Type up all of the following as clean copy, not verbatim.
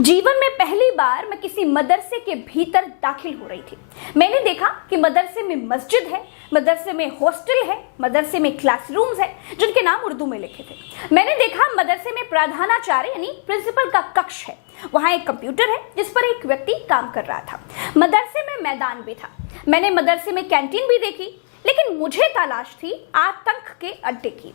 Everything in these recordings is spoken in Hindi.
जीवन में पहली बार मैं किसी मदरसे के भीतर दाखिल हो रही थी। मैंने देखा कि मदरसे में मस्जिद है, मदरसे में हॉस्टल है, मदरसे में क्लासरूम्स है जिनके नाम उर्दू में लिखे थे। मैंने देखा मदरसे में प्रधानाचार्य यानी प्रिंसिपल का कक्ष है, वहां एक कंप्यूटर है जिस पर एक व्यक्ति काम कर रहा था। मदरसे में मैदान भी था। मैंने मदरसे में कैंटीन भी देखी, लेकिन मुझे तलाश थी आतंक के अड्डे की।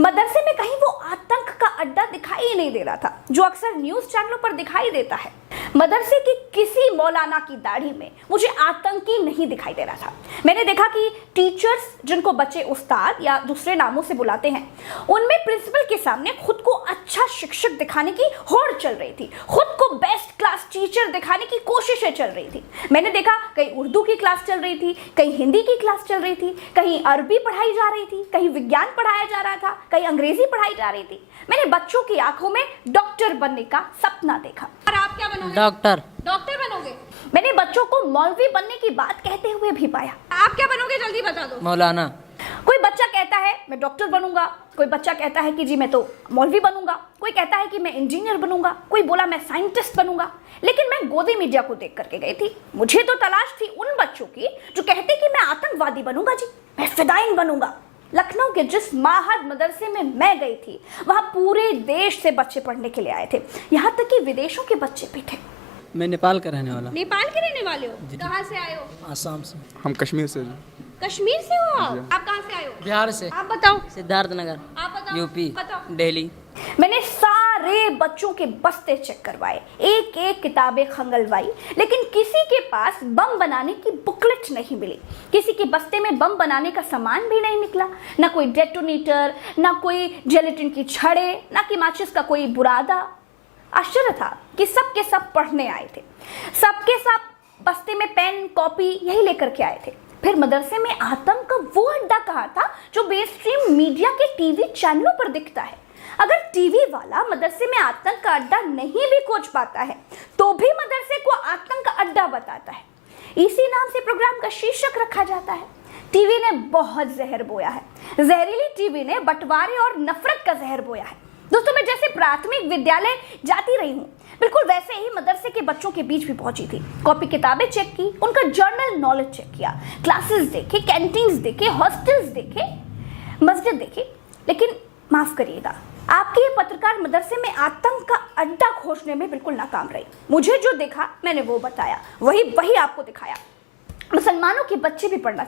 मदरसे में कहीं वो आतंक का अड्डा दिखाई ही नहीं दे रहा था जो अक्सर न्यूज चैनलों पर दिखाई देता है। मदरसे की किसी मौलाना की दाढ़ी में मुझे आतंकी नहीं दिखाई दे रहा था। मैंने देखा कि टीचर्स, जिनको बच्चे उस्ताद या दूसरे नामों से बुलाते हैं, उनमें प्रिंसिपल के सामने खुद को अच्छा शिक्षक दिखाने की होड़ चल रही थी, खुद को बेस्ट क्लास टीचर दिखाने की कोशिशें चल रही थी। मैंने देखा कहीं उर्दू की क्लास चल रही थी, कहीं हिंदी की क्लास चल रही थी, कहीं अरबी पढ़ाई जा रही थी, कहीं विज्ञान पढ़ाया जा रहा था, कहीं अंग्रेजी पढ़ाई जा रही थी। मैंने बच्चों की आंखों में डॉक्टर बनने का सपना देखा। और आप क्या बनोगे? डॉक्टर बनोगे? मैंने बच्चों को मौलवी बनने की बात कहते हुए भी पाया। आप क्या बनोगे जल्दी बता दो। मौलाना। कोई बच्चा कहता है मैं डॉक्टर बनूंगा, कोई बच्चा कहता है कि जी मैं तो मौलवी बनूंगा, कोई कहता है कि मैं इंजीनियर बनूंगा, कोई बोला मैं साइंटिस्ट बनूंगा। लेकिन मैं गोदी मीडिया को देख करके गई थी। मुझे तो तलाश थी उन बच्चों की जो कहते कि मैं आतंकवादी बनूंगा, जी मैं फिदाइन बनूंगा। लखनऊ के जिस माहद मदरसे में मैं गई थी, वहां पूरे देश से बच्चे पढ़ने के लिए आए थे, यहाँ तक कि विदेशों के बच्चे भी थे। मैं नेपाल का रहने वाला। नेपाल के रहने वाले हो? कहाँ से आए हो? आसाम से। हम कश्मीर से। कश्मीर से हो आप कहाँ से आए हो? बिहार से। आप बताओ। सिद्धार्थनगर। आप बताओ। यूपी। बताओ। दिल्ली। मैंने सारे बच्चों के बस्ते चेक करवाए, एक एक किताबें खंगलवाई, लेकिन किसी के पास बम बनाने की बुकलेट नहीं मिली। किसी के बस्ते में बम बनाने का सामान भी नहीं निकला, ना कोई डेटोनेटर, ना कोई जेलेटिन की छड़े, ना कि माचिस का कोई बुरादा। आश्चर्य था कि सब के सब पढ़ने आए थे, सबके सब बस्ते में पेन कॉपी यही लेकर के आए थे। फिर मदरसे में आतंक का वो अड्डा कहाँ था जो बेस्ट्रीम मीडिया के टीवी चैनलों पर दिखता है? अगर टीवी वाला मदरसे में आतंक का अड्डा नहीं भी खोज पाता है तो भी मदरसे को आतंक का अड्डा बताता है। इसी नाम से प्रोग्राम का शीर्षक रखा जाता है। टीवी ने बहुत जहर बोया है। जहरीली टीवी ने बंटवारे और नफरत का जहर बोया है। दोस्तों, मैं जैसे प्राथमिक विद्यालय जाती रही हूँ, बिल्कुल वैसे ही मदरसे के बच्चों के बीच भी पहुंची थी। कॉपी किताबें चेक की, उनका जर्नल नॉलेज चेक किया, क्लासेस देखे, कैंटीन्स देखे, हॉस्टल्स देखे, मस्जिद देखे। लेकिन माफ करिएगा, आपकी ये पत्रकार मदरसे में आतंक का अड्डा खोजने में बिल्कुल नाकाम रही। मुझे जो देखा मैंने वो बताया, वही आपको दिखाया। मुसलमानों के बच्चे भी पढ़ना